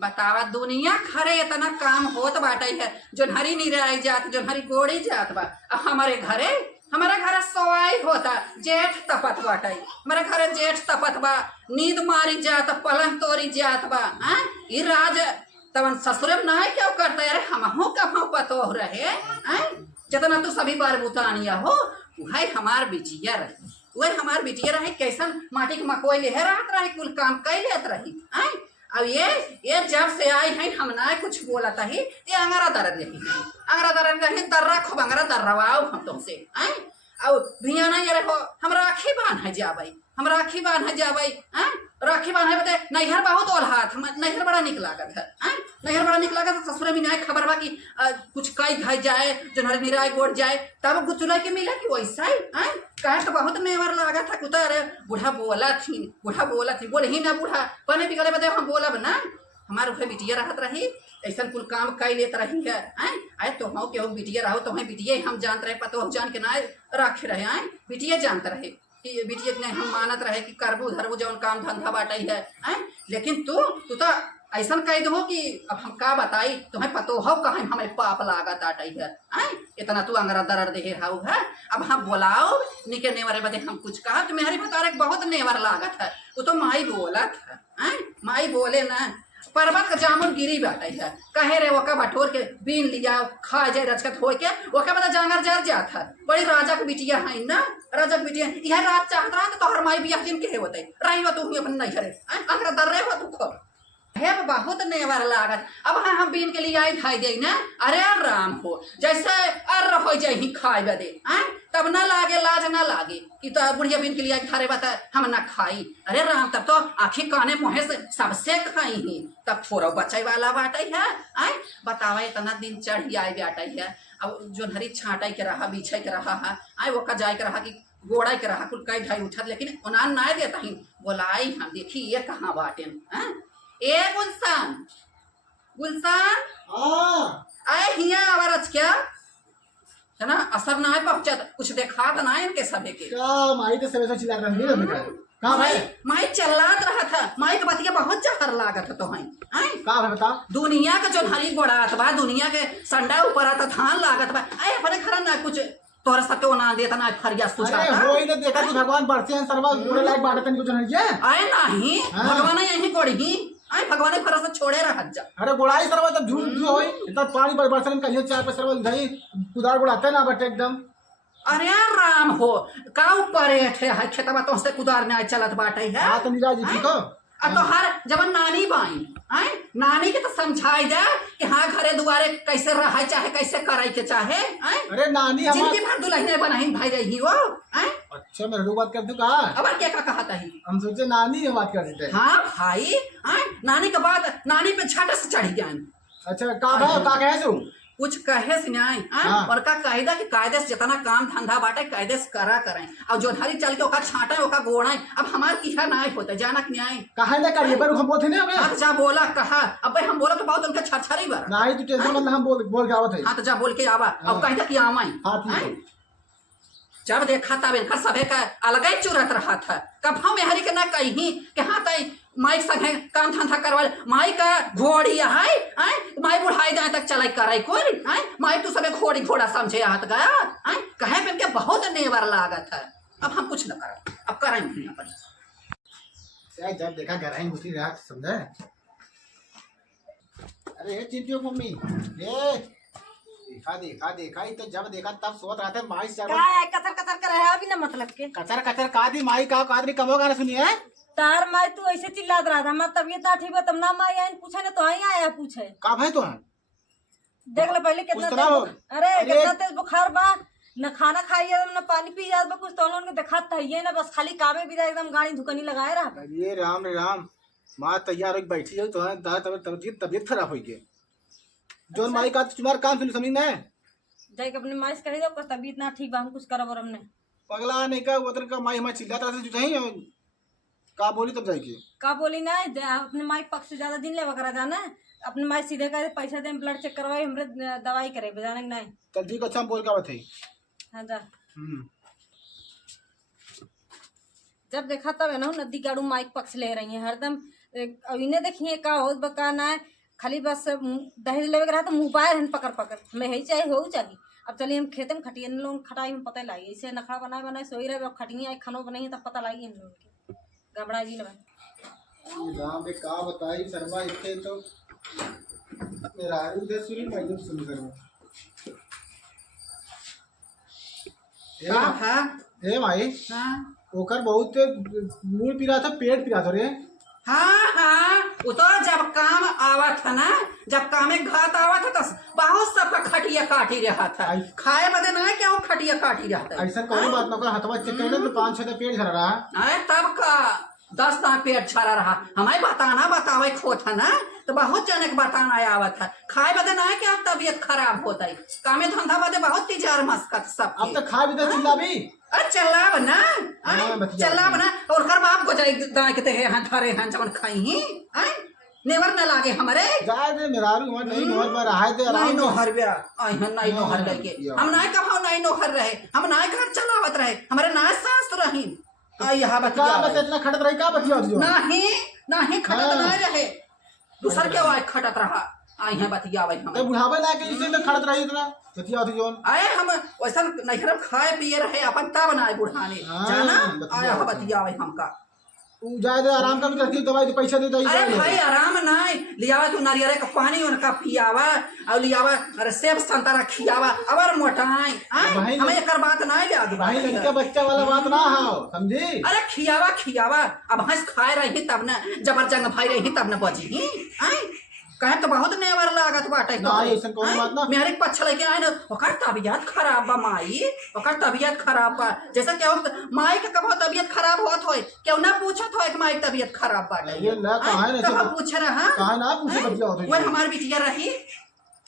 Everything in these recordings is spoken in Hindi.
बतावा दुनिया खरे इतना काम होत बाटे है जो हरी निराई जात जो हरी गोड़ी जात बा। हमारे घरे हमारा घर सवाई होता जेठ तपत बाटे। हमारे घरे जेठ तपत बा, नींद मारी जात, पलंग तोड़ी जात बा। ई राज तवन ससुर में ना क्यों करते? अरे हम कहाँ पतो रहे जितना तू सभी बार बुतानिया हो वही हमार बिटिया रही, वही हमार बिटिया रही। कैसन माटी के मकोई ले रात रही, कुल काम कई लेत रही। अब ये जब से आई है हम ना कुछ बोला था ही ये अंगारा दर रही है, अंगारा दर रही दर्रा खूब अंगारा दर्रवाओ हम तुमसे। अब भिया नहीं अरे हो हम राखी बांध है जाबई, हम राखी बांध है जाबई। राखी बांध है बते नैहर बहुत ओल्हात, हम नैहर बड़ा निक लागत है। नैहर बड़ा निक लागत ससुर में नहीं खबर बा कि कुछ कई घाई जाए जनहर निराय गोड़ जाए तब गुचुला के मिला कि वैसा ही कहे तो बहुत नेवर लगा था कुता। अरे बूढ़ा बोला थी बोले ही ना बूढ़ा पने बिगड़े बदे हम बोलब ना। हमारे उसे बिटिया रहत रही ऐसा कुल काम कई लेत रही है। आए तो हम केहू बिटिया रहो तो बिटिया हम जानते रहे, पतो हम जान के ना रखे रहे। बिटिया जानते रहे कि बिटिया ने हम मानत रहे कि करबू धरबू जौन काम धंधा बाटई है। लेकिन तू तो ऐसा कह दो कि अब हम का बताई तुम्हें पतो हो कहीं हमें पाप लागत आटई है। इतना तू अंगरा दरड़ दे हाउ है। अब हम बोलाओ निके नेवरे बदे हम कुछ कहा तो मेहरी बता बहुत नेवर लागत है। वो तो माई बोलत है, माई बोले ना पर्वत का जामुन गिरी बाटे है कहे रे वका बटोर के बीन लिया खा जाए रचकत हो के वका बता जांगर जर जात है। बड़ी राजा के बिटिया है ना, राजा के बिटिया यह रात चाहत रहा तो हर माई बिया जिन के होते रही हो तू अपन नहीं करे अंगरा दर रहे हो तू खो है बहुत नेवर लागत। अब हम बीन के लिए आई खाई दे ना। अरे राम हो जैसे अर हो जाए ही खाए बदे तब ना लागे लाज ना लागे कि तो बुढ़िया बीन के लिए खारे बता हम ना खाई। अरे राम तब तो आखिर काने मुँहे से सबसे खाई ही तब थोड़ा बचाई वाला बाटे है। बतावा इतना दिन चढ़ी आए बाटे है। अब जो हरी छाटाई के रहा बिछाई के रहा है वो का जाए के रहा कि गोड़ा के रहा कुल कई ढाई उठत लेकिन उनान ना देता ही बोलाई हम देखी ये कहाँ बाटे। ए गुलसान आए हिया आवाज क्या है ना असर ना है पहुंचा कुछ देखा तो ना है इनके सभे के क्या माई तो सबे चिल्ला रही है बेटा का भाई माई चल्लात रहा था। माई के बतिया बहुत जहर लागत तो है का भाई बता दुनिया का जो हरी गोड़ात बा दुनिया के संडा ऊपर आता धान लागत बा। आए अपने घर ना कुछ तोरा सतो ना देता ना फरिया सुझाता। अरे होई ने देखा तू भगवान बरसे हैं सर्वा गोड़े लायक बाटे तन कुछ नहीं है। आए नहीं भगवान यही गोड़ी आए भगवान ने भरोसा छोड़े रह जा। अरे गोड़ाई सर्वा तब झूठ जो होई इतना पानी बरसन कहियो चार पे सर्वा दही कुदार गोड़ाते ना बटे एकदम। अरे राम हो का ऊपर है खेतवा तो से कुदार में चलत बाटे है। हां तो निराज जी को तो हर जब नानी बाई नानी के तो समझाई दे कि हाँ घरे दुआरे कैसे रहे चाहे कैसे करे के चाहे। अरे नानी हम जिनकी भर दुल्हने बनाई भाई रही वो अच्छा मैं रू बात कर दूं का अब क्या कहता है हम सोचे नानी ये बात कर देते। हाँ भाई नानी के बाद नानी पे छाट से चढ़ी जाए। अच्छा का भाई का कहे तू कुछ कहे से नहीं और का कायदा कि कायदे से जितना काम धंधा बाटे कायदे से करा करें और जो धरी चल के ओका छाटे ओका गोड़ाए। अब हमार किहा नहीं होता जाना कि नहीं कहे ना करिए पर हम बोलते नहीं हमें जा बोला कहा अब हम बोला तो बहुत उनके छरछरी बार नहीं तू टेंशन मत हम बोल के आवत है। हाँ तो जा बोल के आवा अब कह कि आमाई। हां ठीक है जब देखा तब इनका सभे का अलग ही चुरत रहा था कब हम हरी के ना कहीं कि हाँ तई माई संगे काम धंधा करवा माई का घोड़ी है माई बुढ़ाई जाए तक चलाई कराई कोई माई तू सबे घोड़ी घोड़ा समझे हाथ गया कहे पे इनके बहुत नेवर लागत है। अब हम कुछ न करें अब करें नहीं जब देखा घर ही घुसी रहा समझे। अरे चिंटियो मम्मी ये देखा ही तो जब देखा तब सोच रहा था माई से कतर कतर कर रहा है अभी ना मतलब के कचर कचर का दी माई का आदमी कमो गाना सुनिए तार माई तू ऐसे चिल्लात रहा था मैं तबीयत ना ठीक हो तब ना माई आई पूछे ना तो आई आया पूछे का भाई तो देख ले पहले कितना अरे कितना तेज बुखार बा न खाना खाई न पानी पी जात बा कुछ तो उन्होंने देखा था ये ना बस खाली काबे भी एकदम गाड़ी धुकनी लगाए रहा। ये राम रे राम माँ तैयार हो बैठी हो तो तबीयत खराब हो गई जोन माई का तुम्हारा काम सुन समझ ना जाके अपने माई से कह दो तबीयत ना ठीक बा हम कुछ करब और हमने पगला नहीं का वो का माई हमारे चिल्लाता से जुटाई का बोली तब जाएगी का बोली ना अपने माई पक्ष से ज्यादा दिन ले वगैरह जाना अपने माई सीधे करे पैसा दे ब्लड चेक करवाई हमरे दवाई करे बजाने नहीं चल ठीक अच्छा बोल का बात है। हाँ जा जब देखा तब है ना नदी गाड़ू माइक पक्ष ले रही है हरदम अब इन्हें देखिए का हो बका ना है, खाली बस दहेज लेवे के रहा तो मोबाइल हम पकड़ पकड़ हमें यही चाहिए हो चाहिए। अब चलिए हम खेते में खटिए लोग खटाई में पता लगी ऐसे नखड़ा बनाए बनाए सोई रहे अब खटिए खानो बनाइए तब पता लगी हम लोग के गबड़ा जी लगा गांव में का बताई शर्मा इतने तो मेरा उधर सुनी मैं सुन शर्मा का है? ए भाई हाँ ओकर बहुत मूड पीरा था, पेट पीरा था रे। हाँ हाँ वो तो जब काम आवत है ना, जब काम में घात आवत है तो बहुत सबका खटिया काटी रहा था। खाए बदे ना क्या वो खटिया काटी रहा था। ऐसा कोई बात ना कर, हथवा चेक कर तो 5-6 पेट झड़ रहा अरे तब का 10 पेट छरा रहा। हमें बताना बतावे खोत है ना तो बहुत जने के बताना आवत है। खाए बदे ना क्या तबीयत खराब होता है, कामे धंधा बदे बहुत तिजार मस्कत सब। अब तो खा भी तो चिल्ला भी अरे चला बना चला बना और कर बाप को जाए दाए के ते हां थारे हां जवन खाई ही नेवर न लागे हमरे जाए दे मेरारू मत नहीं मोहर पर आए दे नहीं नो हर ब्या आई हम नहीं नो हर के हम ना कहो नहीं नो हर रहे, हम ना घर चलावत रहे, हमारे ना सास रही आई यहां बतिया का बत इतना खटत रही का बतिया जो नहीं खटत ना रहे दूसर के वाय खटत रहा आई है बतिया भाई हम तो बुढ़ावे ना के इसे तो खटत रही इतना बतिया होती जोन आए हम वैसा नहीं खरब खाए पिए रहे अपन ता बनाए बुढ़ाने जाना आया बतिया भाई हमका तू जाए दे आराम कर रहती दवाई तो पैसा दे दई। अरे भाई आराम नहीं लियावा तू नारियल का पानी उनका पियावा और लियावा अरे सेब संतरा खियावा अबर मोटाई हमें एकर बात नहीं याद भाई लड़का बच्चा वाला बात ना हो समझी। अरे खियावा खियावा अब हंस खाए रही तब न जबर जंग भाई रही तब न बजी आई कहे तो बहुत नेवर लागत बाटे ना ऐसा कोई बात ना मेरे पक्ष लेके आए ना ओकर तबीयत खराब बा माई ओकर तबीयत खराब बा जैसा क्या माई के कब तबीयत खराब होत होए क्यों ना पूछत होए कि माई तबीयत खराब बाटे ये ना कहां है कब पूछ रहा कहां ना पूछे बतिया होत वो हमार बिटिया रही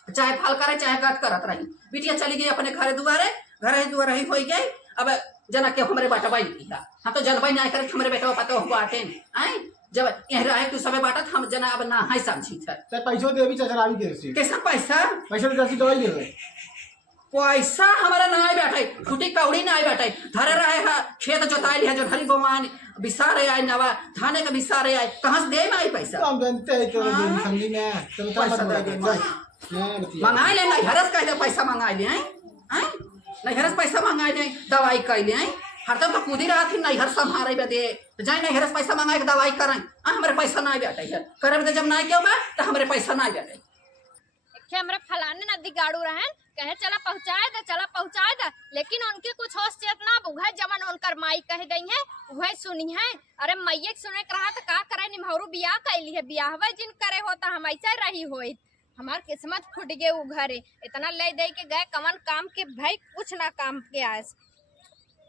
चाहे फल करे चाहे गट करत रही बिटिया चली गई अपने घरे दुआरे ही हो गई। अब जना के हमारे बाटा बाई किया हां तो जलबाई ना करे हमारे बेटा पता हुआ आटे आई जब यह रहे तू सबे बाटा हम जना अब ना है समझी था ते पैसो दे भी चचरावी के से कैसा पैसा दे दवाई दे पैसा हमारा ना आई बैठे फूटी कौड़ी ना आई बैठे धरे रहे है खेत जोताई है जो हरी गोमान बिसारे आए नवा थाने का बिसारे आए कहां से दे में आई पैसा हम जानते हैं तो समझी में चलता मत मंगाई ले नहीं हरस कह पैसा मंगाई ले आई नहीं हरस पैसा मंगाई ले दवाई कर ले आई हरदम तो कूदी रहा थी नहीं हर संभारे बदे तो जाए नहीं हरस पैसा मंगाए के दवाई करें हमारे पैसा ना बैठे है करे जब ना क्यों बा तो हमारे पैसा ना बैठे हमरा फलाने नदी गाड़ू रहन कहे चला पहुँचाए दे लेकिन उनके कुछ होश चेतना उहे जमन उनकर माई कह गई है उहे सुनी है। अरे मैये सुने के रहा तो का करे निमहरू बियाह कैली है बियाहवा जिन करे होता हम ऐसे रही होई हमार किस्मत फूट गए उ घरे इतना ले दे के गए कवन काम के भाई कुछ ना काम के आए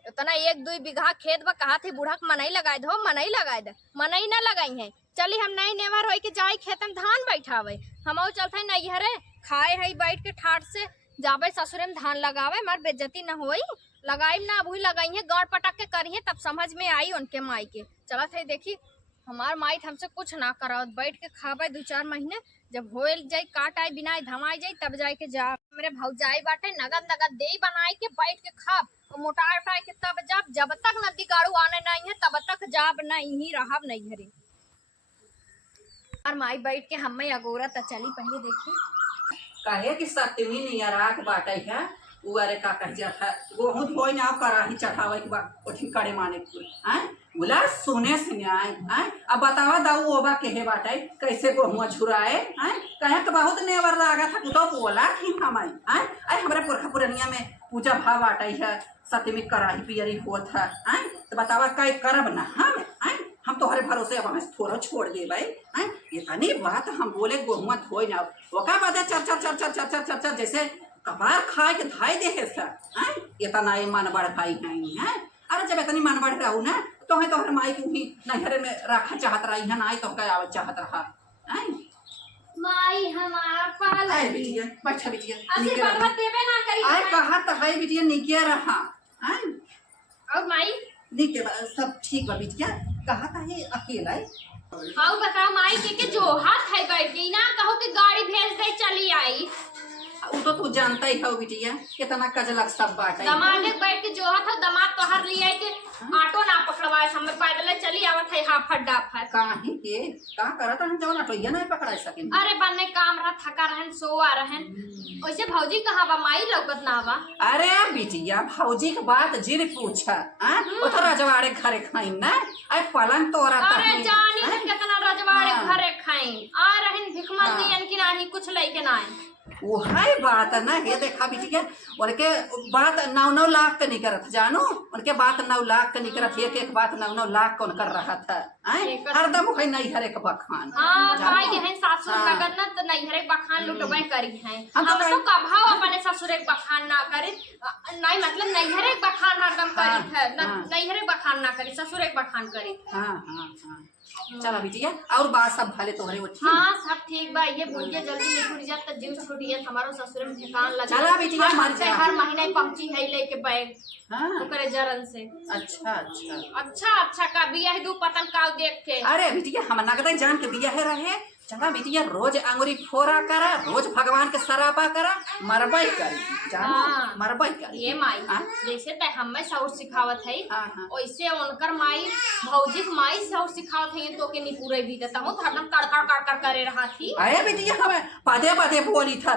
इतना 1-2 बीघा खेत में कहा थे बूढ़ा मनई लगाए दो मनई ना लगाई है चली हम नहीं नेवर हो के जाए खेत में धान बैठावे हम चलते नैहरे खाए है बैठ के ठाट से जाबे ससुरे में धान लगावे हमार बेइज्जती न होई लगाई ना अभी लगाई है गौड़ पटक के करी है तब समझ में आई उनके माई के चलत है देखी हमार माई हमसे कुछ ना करा बैठ के खावे 2-4 महीने जब हो जाए काट आए बिना धमाई जाए तब जाए के जा मेरे भौजाई बाटे नगद दे बनाए के बैठ के खाब मोटा उठाए के तब जब तक नदी गाड़ू आने नहीं है तब तक जाब नहीं ही रहब नहीं घरे और माई बैठ के हमें अगोरा त चली पहले देखी कहे कि सतमी नियराक बाटे है उ अरे का कह जाता गोहूं धोई ना कराही चढ़ावे के बाद ओठी करे माने के हैं बोला सुने से आए हैं अब बतावा दाऊ ओबा केहे बाटे कैसे गोहुआ झुराए हैं कहे तो बहुत नेवर लागा था तो बोला कि हमाई हैं अरे हमारे पुरखा पुरनिया में पूजा भाव बाटे है सतमी कराही पियरी होत है हैं तो बतावा कई करब ना हम तोहरे भरोसे अब हमें थोड़ा छोड़ दे भाई हैं इतनी बात हम बोले गोहुआ धोई ना ओका बादे चर जैसे कपार खाए के धाई दे है सर हैं इतना ये मन बड़ भाई हैं अरे जब इतनी मन बढ़ रहू ना तो है तोहर माई के भी नहरे में रखा चाहत रही है ना तो क्या आवत चाहत रहा हैं माई हमार पहल आए बिटिया बैठा बिटिया आशीर्वाद देबे ना करी आए कहा तो है बिटिया निके रहा हैं और माई निके सब ठीक बा बिटिया कहा था है अकेला हाउ बताओ माई के जो हाथ है बैठ गई ना कहो कि गाड़ी भेज दे चली आई वो तो तू जानता ही हो बिटिया कितना कजलक सब बाटे। दमाद बैठ के जो था दमाद तोहर लिए के ऑटो ना पकड़वाए समय पैदल चली आवत है हाफत डाफत। काहे के का करत हम जवन ऑटोइया नहीं पकड़ा सके। अरे बन्ने काम रहा थका रहन सोआ रहन वैसे भौजी कहाँ बा माई लौकत ना बा। अरे बिटिया भौजी के बात जिर पूछा ओ तो रजवाड़े घरे खाई ना अरे पलंग तोरा अरे जानी है कितना रजवाड़े घरे खाई आ रहन भिखमंगी अनकी नाही कुछ लेके ना आए। वो है बात ना हे देखा बिटिया उनके बात 9-9 लाख के नहीं करत जानो उनके बात 9 लाख के नहीं करत एक बात 9-9 लाख कौन कर रहा था हरदम है नहीं हर एक बखान। हाँ भाई के हैं सासुर का गन्ना तो नहीं हर एक बखान लुटबे करी हैं हम तो कभाव अपने ससुर एक बखान ना करे नहीं मतलब नहीं हर एक बखान हरदम करी है नहीं हर एक बखान ना करी ससुर एक बखान करी। हाँ हाँ हाँ चला बिटिया और बात सब भले तोहरे वो ठीक। हाँ सब ठीक बा ये बुढ़िया जल्दी निकल जात त जीव छूटी है हमारो ससुर में ठिकान लगा। चला बिटिया मर जा हर महीने पहुंची है लेके बैग हाँ ओकरे जरन से। अच्छा अच्छा अच्छा अच्छा का बिया है दू पतन का देख के। अरे बिटिया हम नगद जान के बिया है रहे चला बिटिया रोज अंगुरी फोरा करा रोज भगवान के सरापा करा मरबई कर जानो मरबई कर ये माई जैसे ते हमें सौर सिखावत है हाँ। वैसे उनकर माई भौजी के माई सौर सिखावत है तो के नहीं पूरे भी देता हूँ हरदम कड़कड़ कड़कड़ करे रहा थी। अरे बिटिया हमें पदे पदे बोली था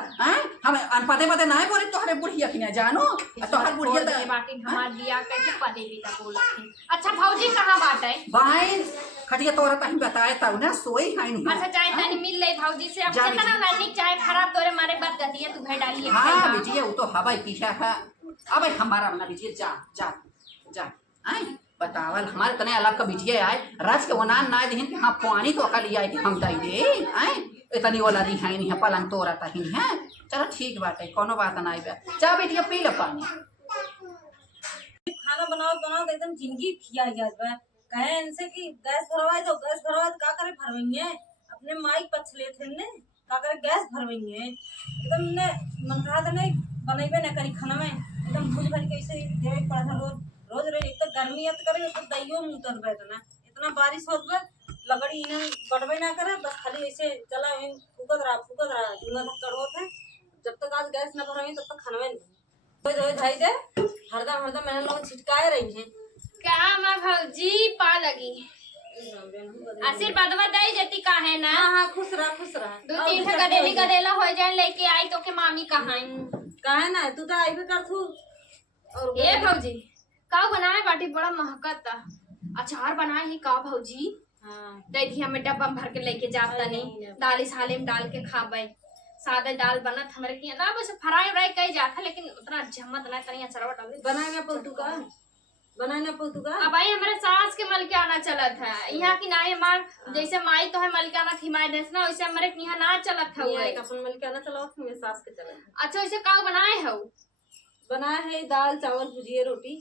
हमें अनपदे पदे नहीं बोली तोहरे बुढ़िया की ना जानो तोहर बुढ़िया बाटी हमार दिया करके पदे भी तक बोला थी। अच्छा भौजी कहाँ बात है भाई खटिया तोरा कहीं बताए तब ना सोई है नहीं। अच्छा चाहे तनी मिल ले भौजी से अब कितना नानी चाहे खराब तोरे मारे बात कहती है तू भे डाली है। हाँ बिटिया वो तो हवाई पीछा है अब हमारा ना बिटिया जा जा जा आई बतावल हमारे तने अलग का बिटिया आए राज के वनान ना दिन कि हाँ पानी तो अकल लिया कि हम दई दे आई इतनी वाला दी है नहीं है पलंग तोरा तही है चलो ठीक बात है कोनो बात ना आई जा बेटिया पी ले पानी। खाना बनाओ बनाओ एकदम जिंदगी खिया जात बा कहे इनसे कि गैस भरवाए तो गैस भरवाए का करे भरवइए अपने माइक पछ ले थे ने का करे गैस भरवइए एकदम ने मन कहा था नहीं बनेबे ना करी खाना में एकदम भूज भर के ऐसे देवे पड़ा रोज रोज रोज एक तो गर्मी है तो करे तो दइयो मुंह तर बैठ ना इतना बारिश होत बा लगड़ी इने बटबे ना करे बस खाली ऐसे चला फुकत रहा दिन तक कड़ोत है जब तक आज गैस ना भरवाई तब तक खाना में रोज रोज भाई दे हरदम मैंने लोग छिटकाए रही हैं क्या मैं भौजी पा लगी आशीर्वाद दई देती का है ना। हाँ खुश रहा 2-3 गदेला हो जाए लेके आई तो के मामी कहाँ कहे ना तू तो आईबे कर तू और ये भौजी का बनाए बाटी बड़ा महकत अचार बनाए ही का भौजी। हाँ दे दी हमें डब्बा में भर के लेके जाब तनी दाल साले में डाल के खाबे सादा दाल बनत हमारे की ना बस फ्राई व्राई कई जाता लेकिन उतना जमत ना तनी अचार डाल बनाएगा पोतू का अब भाई हमारे सास के मलकाना चलत है यहाँ की नाई हमार जैसे माई तो है मलकाना थी माई देश ना वैसे हमारे यहाँ ना चलत है अपन मलकाना चलाओ मेरे सास के चला। अच्छा वैसे का बनाए हो बनाए है दाल चावल भुजिया रोटी।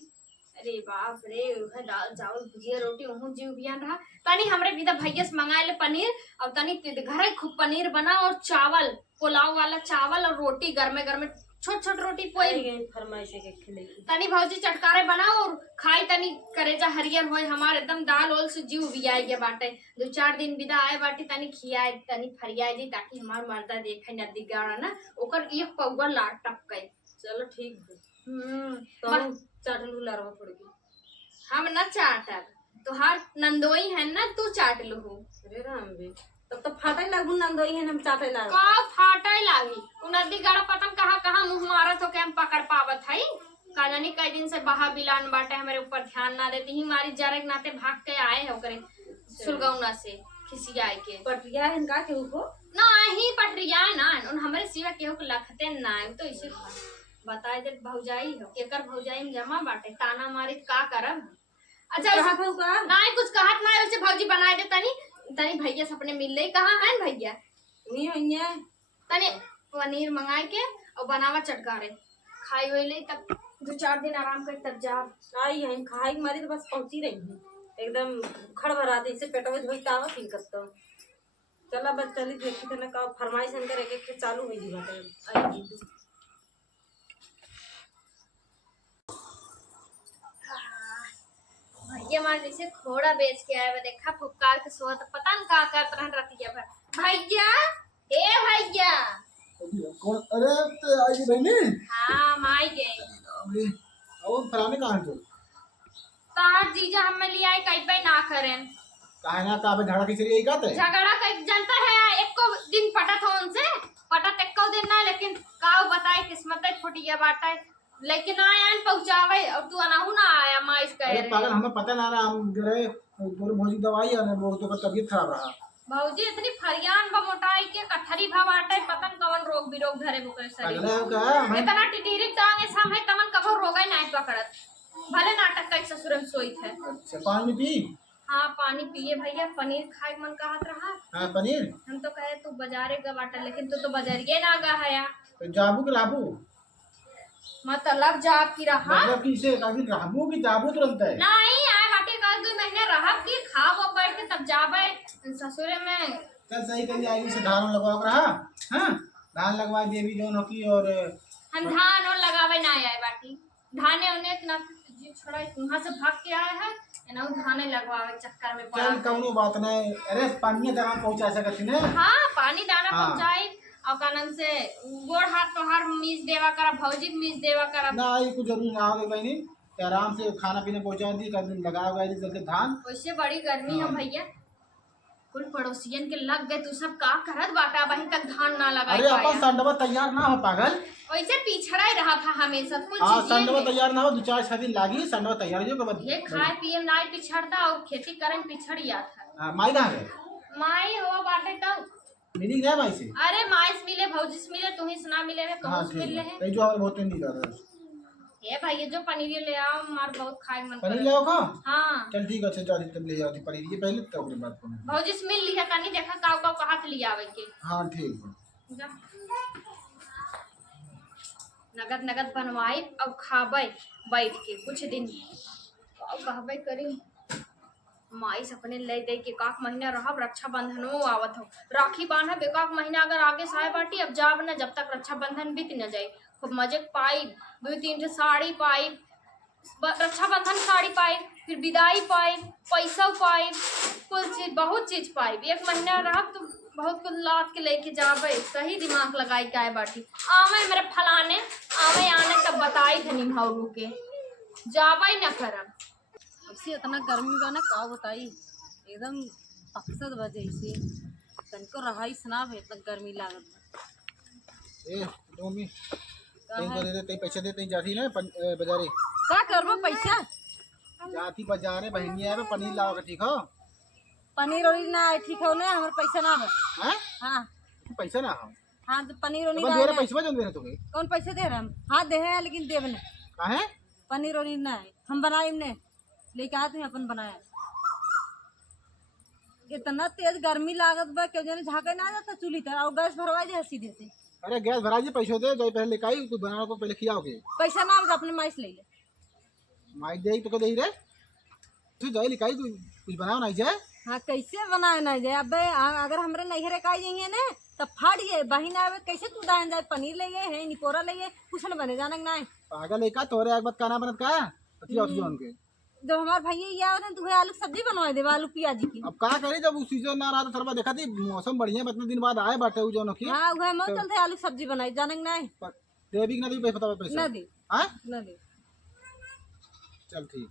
अरे बाप रे दाल चावल भुजिया रोटी वहू जीव बियान रहा तनी हमरे विदा भैया से मंगाए ले पनीर और तनी घर खूब पनीर बना और चावल पुलाव वाला चावल और रोटी गर्मे गर्मे छोट रोटी पोई फरमाइश के खिलेगी तनी भौजी चटकारे बनाओ और खाई तनी करेजा हरियर होए हमार एकदम दाल ओल से जीव बियाए के बाटे 2-4 दिन विदा आए बाटे तनी खियाए तनी फरियाए जी ताकि हमार मर्दा देखे नदी गाड़ा ना ओकर एक पौवा लाट टपके। चलो ठीक है तो चाटलू लारवा पड़ गई हम न चाटब तुहार नंदोई है ना तू चाट लू। अरे राम बे तब तो फाटे लागू नंदोई है हम चाटे लाग का फाटे लागी उ नदी गाड़ा पतन कहाँ मुंह मारत हो के हम पकड़ पावत है का जानी कई दिन से बहा बिलान बाटे हमारे ऊपर ध्यान ना देती ही मारी जारे के नाते भाग के आए हो करे सुलगौना से खिसियाए के पटिया है का केहू को ना ही पटरिया ना उन हमारे सिवा केहू के लखते ना तो इसे बताए दे भौजाई हो केकर भौजाई में जमा बाटे ताना मारी का करब। अच्छा ना कुछ कहत ना वैसे भौजी बनाए दे तनी भैया से अपने मिल ले कहाँ है भैया नहीं तनी पनीर मंगाए के और बनावा चटकारे खाई हुई ले तब 2-4 दिन आराम कर तब जा आई है खाई मारी तो बस पहुंची रही हूँ एकदम खड़बड़ा दे इसे पेटवे धोई तावा फिंकत तो चला बस चली देखी थे ना का फरमाइश अंदर एक चालू हुई जी बाटे आई जी भैया मार जैसे घोड़ा बेच के आए देखा फुफकार के सोत पता न का करत रहन रतिया भैया ए भैया कौन? अरे तो आई बहनी हाँ माई गए और फलाने कहाँ है? तार जीजा हमें ले आई कहीं पे ना करें कहा ना का झगड़ा किसी यही कहते हैं? झगड़ा का जनता है एको दिन पटत हो उनसे पटत एको दिन ना लेकिन काव बताए किस्मत फुटिया बाटा लेकिन आया पहुंचावे और तू अनाहू ना आया माँ इस कह अरे रहे पागल हमें पता ना रहा हम गए बोले भौजी दवाई है ना वो तो तबीयत खराब रहा। भौजी इतनी फरियान ब मोटाई के कठरी भाव आटे पतन कवन रोग बिरोग धरे बुकर शरीर पागल है क्या हमें? इतना टिटिरी टांग ऐसा है तमन कभो रोगा नहीं पकड़त भले नाटक का ससुर में सोईत है। अच्छा पानी पी? हाँ पानी पिए भैया पनीर खाए मन कहत रहा हाँ पनीर हम तो कहे तू बाजारे का बाटा लेकिन तू तो बाजारिये ना गा है तो जाबू के लाबू मतलब जाब की रहा मतलब किसे काफी राबू की जाबू तुरंत है नहीं आए बाटे का 2 महीने रहा की खा वो बैठ के तब जाबे ससुरे में चल सही कर आएगी से धान लगवा कर रहा। हाँ धान लगवा देवी जो नकी और हम धान और लगावे ना आए बाटी धाने उन्हें ना जी छोड़ा वहां से भाग के आए हैं ना धाने लगवावे चक्कर में पड़ा चल कौनो बात नहीं। अरे पानी दवा पहुंचा सकती ने? हाँ पानी दाना हाँ। पहुंचाई और कानन से गोड़ हाथ तोहार मीज देवा करा भौजी मीज देवा करा ना ये कुछ जरूरी ना हो बहनी कि आराम से खाना पीना पहुंचा दी कभी लगा हुआ है जल्दी धान। वैसे बड़ी गर्मी है हाँ। भैया कुल पड़ोसियन के लग गए तू सब का करत बाटा वहीं तक धान ना लगा अरे अपन संडवा तैयार ना हो पागल। वैसे पिछड़ा ही रहा था हमेशा कुछ हाँ चीजें संडवा में। तैयार ना हो 2-4 दिन लागी संडवा तैयार जो कब ये खाए पिए में नहीं पिछड़ता और खेती करे में पिछड़िया था। माई कहाँ गए? माई हो बाटे तो मिली गया माई से? अरे माई से मिले भौजी से मिले तुम्ही से ना मिले रे हाँ कहूँ से मिल ठीक रहे है हैं जो हमारे बहुत नहीं कर रहा ये भाई जो पनीर ले आओ मार बहुत खाए मन पनीर करे। ले आओ का? हाँ चल ठीक है अच्छा जाती तब ले जाओ पनीर ये पहले तब के बाद फोन। भौजी से मिल लिया कनी देखा काव काव कहाँ से लिया आवे के हाँ ठीक है। जा। नगद नगद बनवाई अब खाबे बैठ के कुछ दिन अब कहबे करी माई से अपने ले दे के काक महीना रहा रक्षाबंधनो आवत हो राखी बांधा बेकाक महीना अगर आगे साए बाटी अब जाब न जब तक रक्षाबंधन बीत न जाए खूब मजे पाई 2-3 साड़ी पाई रक्षाबंधन साड़ी पाई फिर विदाई पाई पैसा पाई कुल चीज बहुत चीज पाई 1 महीना रहा तो बहुत कुछ लाद के लेके जाबे सही दिमाग लगाई के आए बाटी आवे मेरे फलाने आवे आने तब बताई धनी भाऊ के जाबे न करम ऐसे इतना गर्मी बा ना का बताई एकदम पक्सद बजे से तनको रहाई सुना भे इतना गर्मी लागत बा। ए मम्मी का कहीं है? दे दे पैसे दे तई जाती ना बाजारे का करबो पैसा जाती बाजारे बहनी आवे पनीर लाओ के ठीक हो? पनीर और ना आए ठीक हो ना हमारे पैसा ना बा। हैं? हाँ पैसा ना हो हाँ तो पनीर और अब ना दे रहे आए पैसे जो दे रहे तुम्हें कौन पैसे दे रहे हम हाँ दे हैं लेकिन देव ने काहे? पनीर और ना आए हम बनाए ने लेके आते हैं अपन बनाया इतना तेज गर्मी लागत बा क्यों जने झाके ना जाता चूल्ही तर और गैस भरवा दे सीधे से अरे गैस भरा जी पैसे दे जो पहले लेके आई कुछ बनाने को पहले खिलाओगे पैसा ना आवे तो अपने माइस ले ले माई दे तो दे रे तू जाए लिखाई तू कुछ बनाओ नहीं जाए हाँ कैसे बनाए ना जाए अब अगर हमरे नैहरे का जाएंगे ना तब फाड़ ये बहिन आवे कैसे तू दान जाए पनीर ले है निपोरा ले कुछ न बने जाना ना पागल एक तोरे एक बात खाना बनत का अति और जोन के जब हमारे भैया ये आवत हैं तो वही आलू सब्जी बनवा दे आलू प्याज की अब का करे जब उस सीजन ना रहा तो थोड़ा देखा थी मौसम बढ़िया इतने दिन बाद आए बाटे जोन की हाँ वह मत चलते आलू सब्जी बनाई जाना ना देवी ना दी पता पैसा ना दे हां ना दे चल ठीक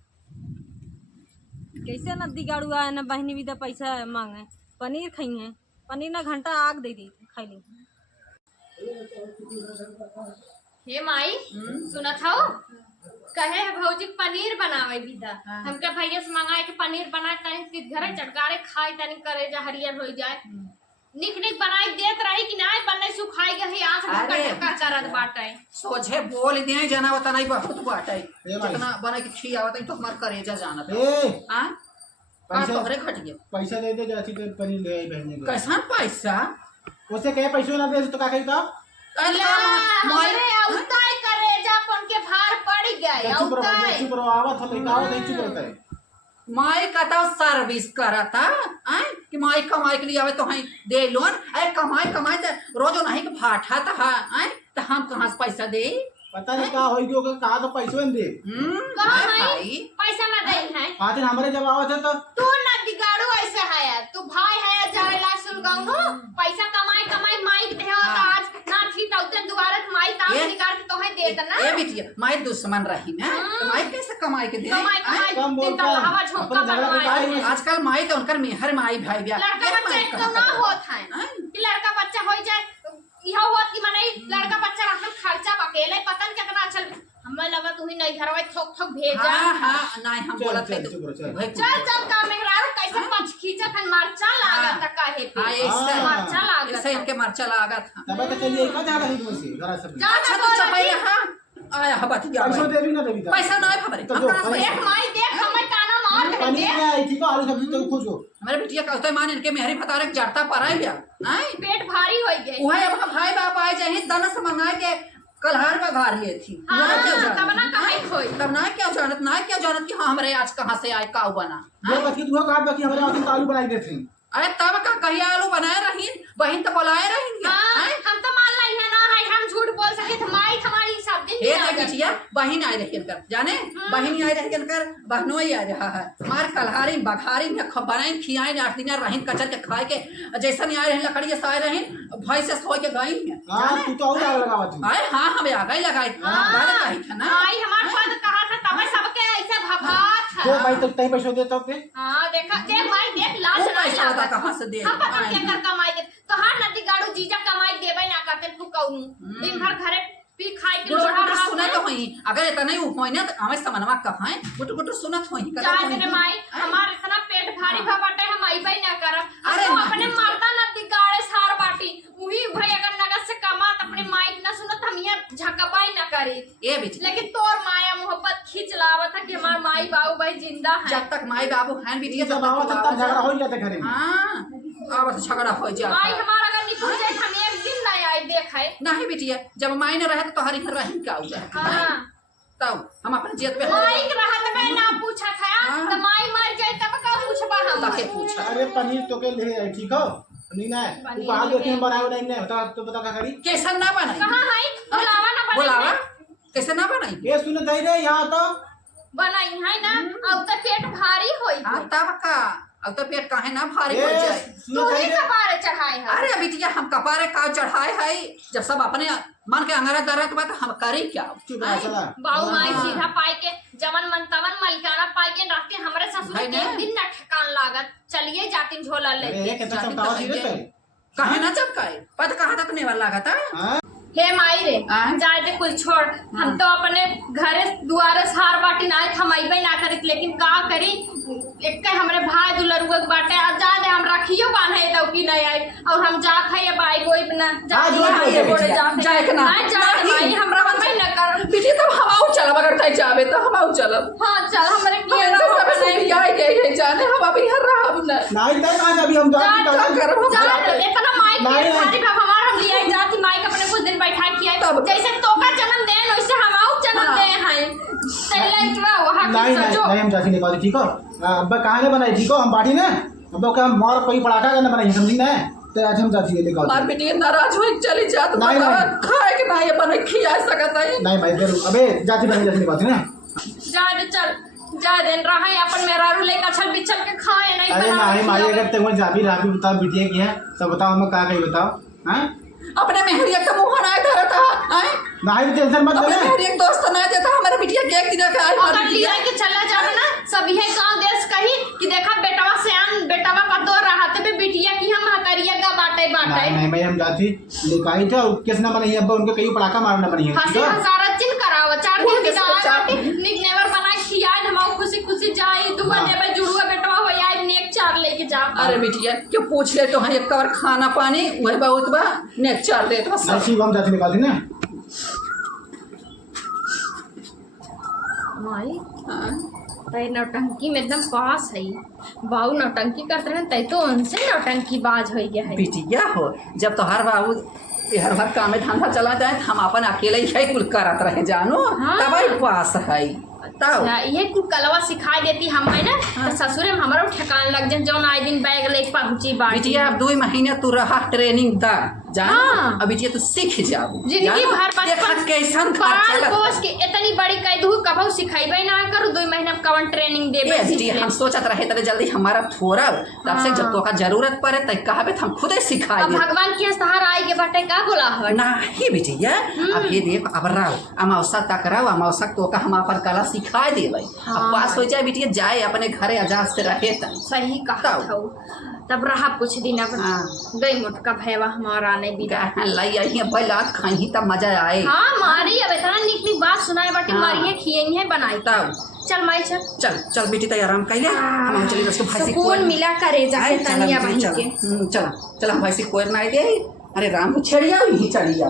कैसे नदी गाड़ू आए ना बहनी भी तो पैसा मांगे पनीर खाइए पनीर ना घंटा आग दे दी खाई ली हे माई सुना था कहे है भौजी पनीर बनावे दीदा हमके भैया से मंगाए के पनीर बनाए तनी घरे चटकारे खाई तनी करे जा हरियर हो जाए निक निक बनाई देत रही कि नहीं बनने सुखाई गई आंख ढक्का अरे। ढक्का करत बाटे सोझे बोल दिए जना होता नहीं बहुत बाटे ए भाई। जितना बना के खी आवत है तो हमार करेजा जाना था ए हां पैसा तोहरे घट गया पैसा दे दे जाती तो पनीर ले आई बहनी को कैसा पैसा उसे कहे पैसे ना दे तो का कही तो हमरे औताई करेजा पन के भार पड़ गए औताई चुप रहो आवत हो लेके आवत नहीं चुप रहता है माई का तो सर्विस करा था आए कि माई कमाई के लिए आवे तो हई दे लोन अरे कमाई तो रोज नहीं के भाठा था आए तो हम कहां से पैसा दे पता नहीं का होई होगा कहा तो पैसे दे कहाँ अरे है? भाई पैसा ना दे है पाँच दिन हमारे जब आवत है तो तू ना दिगाड़ू ऐसे है तू भाई है जावेला सुलगाऊ पैसा कमाई कमाई माई के देहो तो आज ना थी तो इतना ए बिटिया माई दुश्मन रही ना तो माई कैसे कमाई के दे कमाई आय? कम दिन बोलता का है। हवा झोंका अपने झगड़ा के बनवाए बारे में आजकल माई तो उनकर मेहर माई भाई ब्याह लड़का ये बच्चा माई एक तो कहता ना है। होत है कि लड़का बच्चा हो जाए यह होत कि माने लड़का बच्चा रहन खर्चा अकेले पतन कितना अच्छा हमें लगा तू ही नहीं घरवा थोक थोक भेजा हाँ नहीं हम चल, बोलत है चल, चुप रहो, चल। भाई चल चल का मेहरारू कैसे पछ खींचत है मरचा लागत काहे पे हाँ ऐसे मरचा लागत ऐसे इनके मरचा लागत था तब तो चलिए का जा रही तुमसे घर सब जा अच्छा ना तो बोल चपाई रही। हाँ आया हबत गया पैसा भाई। देवी ना देवी पैसा ना है हमारे तो हम जो कहाँ से पैसा- पैसा- देख माई देख हमें ताना मार दे पनीर दे में आई थी को आलू सब्जी तो खोजो हमारे बिटिया कहते मान इनके मेहरी फतारे के जड़ता पर आई गया आय पेट भारी हो गए वह अब हम भाई बाप आए जाए दनस मंगा के कलहार में घर लिए थी हाँ, वो क्या जानत? तब ना कहीं खोई। तब ना क्या जानत ना क्या जानत कि हाँ हमारे आज कहाँ से आए काऊ बना वो बच्ची तू कहा बाकी हमारे आलू आलू बनाई दे थे अरे तब का कहिया आलू बनाए रही बहन तो बुलाए रही हाँ, हम तो मान ली है ना है हम झूठ बोल सके तो माई हमारी सब दिन हे किया नहीं करती। बिटिया बहन आई रही कर जाने बहन आई रही कर बहनों ही आ रहा है मार कलहारी बघारी बनाई खियाई 8 दिन रही कचर के खाए के जैसा नहीं आए रही लकड़ी से आए रही भय से सो के गई है हां तू तो और आग लगावा थी अरे हाँ हमें आ गई लगाई हाँ, था ना माई हमारे पद कहा था तब सबके ऐसे भभात जो है भाई तक तई पैसा देता पे हाँ देखा देख माई देख लाज वो नहीं पैसा बता लागत। कहाँ से दे हम पता आए क्या हैं। कर कमाई दे तो हर नदी गाड़ू जीजा कमाई देबे ना करते तू कहूं दिन भर घरे पी खाए के गुटु लोढ़ा गुटु रहा सुनत होई अगर इतना नहीं होई ना तो हमें समनवा कहाँ है गुटु गुटु सुनत होई चाहे तेरे माई हमार इतना पेट भारी भा बाटे हम आईबे ना करब अरे तो नहीं। अपने मर्दा नदी गाड़े सार बाटी वही भाई अगर नगद से कमात अपने माई ना सुनत हम ये झकबाई ना करी ये बिच लेकिन तोर माया मोहब्बत खींच लावत है कि हमार माई बाबू भाई जिंदा है जब तक माई बाबू हैं बिटिया जब आवा तब तक झगड़ा हो जाता घरे में हाँ अब झगड़ा हो माई जाता हमारा अगर निकल जाए हम एक दिन ना आई देखे नहीं बिटिया जब माई न रहे तो तोहरी घर रही का हो जाए हाँ तब हम अपने जेत पे माई के रहत में ना पूछा था हाँ। तो माई मर जाए तब का पूछबा हम ताके पूछा अरे पनीर तो के ले आई ठीक हो नहीं ना तू पनीर कहा ले देखी हम बनाए नहीं ना बता तो बता का करी कैसा ना बनाई कहाँ है बुलावा ना बुलावा कैसे ना बनाई ये सुन दई रे यहां तो बनाई है ना अब तो पेट भारी होई हाँ तब का अब तो पेट काहे ना भारी हो ये जाए सुन तू दई ही रे कपारे चढ़ाए है अरे बिटिया हम कपारे का चढ़ाए है जब सब अपने मन के अंगारा दर्द बा तो हम करी क्या चुप रह चला बाऊ माई हाँ। सीधा पाई के जमन मन तवन मलिकाना पाई के रहते हमरे ससुर भाई के ने? एक दिन ना ठिकान लागत चलिए जाती झोला ले अरे कितना चमकावा थी रे ते काहे ना चपकाए पता कहा था तूने वाला था हां हे माई रे हाँ। जाए दे कुल छोड़ हम तो अपने घरे दुआरे सार बाटी ना थमाइबे ना करित लेकिन का करी एक हमरे भाई दुलरुआ के बाटे आ जा दे हम रखियो बांधे दो की नहीं आई और हम जात है ये बाई कोई ना जा हाँ, जो है, ये बोले बिटिया, जाते जाए के ना। नहीं जाए नहीं। भाई हमरा मन ना कर बिटिया तब हम आऊ चलब अगर तय जावे तो हम आऊ चलब हां चल हमरे ये केरा सब हो सब नहीं आई गए जाने हम अभी हर रहा ना नहीं तय कहां अभी हम जाती जा का कर हम जा जाते। इतना माई के नहीं, भारी भाव हमार हम लिया जाती माई के अपने कुछ दिन बैठा किया तब। जैसे तोका जन्म दे वैसे हम आऊ जन्म हाँ। दे हैं साइलेंट रहो वहां नहीं की नहीं सोचो नहीं हम जाती नहीं पाती ठीक हो अब कहां ने बनाई ठीक हो हम बाटी ना अब का मार कोई पड़ाका करना बनाई समझी ना तो आज हम जाती है लेकर मार बिटिया नाराज हो चली जा तो नहीं, बतावा नहीं। खाए के ना ये बने खिया सकत है नहीं भाई जरूर अबे जाती बनी जाती नहीं पाती ना जा दे चल जा दिन रहा है अपन मेहरारू लेकर छल बिछल के खाए नहीं अरे बनावे, नहीं माई खिलावे। अगर तेरे जाबी राबी बताओ बिटिया की है सब बताओ हमें का कही बताओ हैं अपने मेहरिया का मुंह ना धरा था हैं नहीं टेंशन मत अपने ले मेहरिया के दोस्त ना देता हमारे बिटिया के एक दिन का आए अगर लिया के चला जावे ना सभी है गांव देश कही कि देखा बेटावा सियान बेटावा का दो रहते भी बिटिया की हम हतरिया का बाटे बाटे नहीं नहीं भाई हम जाती लिखाई था किस ना बनी अब उनको कई पड़ाका मारना बनी है हंसी ठीक है हजारा चिन करावो चार वो दिन की किसको दवा चार- बाटे निक नेवर बनाई खियाए हम खुशी खुशी जाई दुआ हाँ। देबे जुड़ुआ बेटवा हो आई नेक चार लेके जा अरे बिटिया क्यों पूछ ले तो है एक कवर खाना पानी वही बहुत बा ने चार दे तो सब ऐसी हम जाती निकालती ना माई हाँ। तै नौटंकी में एकदम पास है बाऊ नौटंकी करते रहे तै तो उनसे नौटंकी बाज हो गया है बिटिया हो जब तो हर बाबू हर भर काम में धंधा चला जाए तो हम अपन अकेले ही है कुल करत रहे जानो हाँ। तब ही पास है तब अच्छा, ये कुल कलवा सिखा देती हम है ना तो ससुरे में हमारा ठेकान लग जाए जौन आए दिन बैग लेके पहुंची बाटी बिटिया अब 2 महीने तू रहा ट्रेनिंग दा जान हाँ। अभी ये तो सीख जाओ जिंदगी भर देखा कैसन घर पाल चलत पोस के इतनी बड़ी कह दू कबहू सिखाइबे ना करू 2 महीना में कवन ट्रेनिंग देबे ए बिटिया हम सोचत रहे तरे जल्दी हमारा थोड़ा तब से जब तोका जरूरत पड़े तब कहबे हम खुदे सिखाई अब दे भगवान के सहारा आई के बाटे का बोला हवन नहीं बिटिया अब ये देख अब राव अमावसा तक राव अमावसा तो का हम अपन कला सिखा देबै अब पास हो जाए बिटिया जाए अपने घरे आजाद से रहे त सही कहा तब। तब रहा कुछ दिन अब हाँ। गई मोटका भैया हमारा नहीं बिदा गाहन लाई आई बैलात खाई तब मजा आए हाँ मारी अब इतना निक निक बात सुनाए बाटे हाँ। मारिए खियई है बनाई तब चल माई चल चल चल बेटी तैयार आराम कैले हम चली दस को भाई से सुकून मिला करे जाके तनिया बही के चला चला हम भाई से कोर ना दे अरे राम छड़िया ही चढ़िया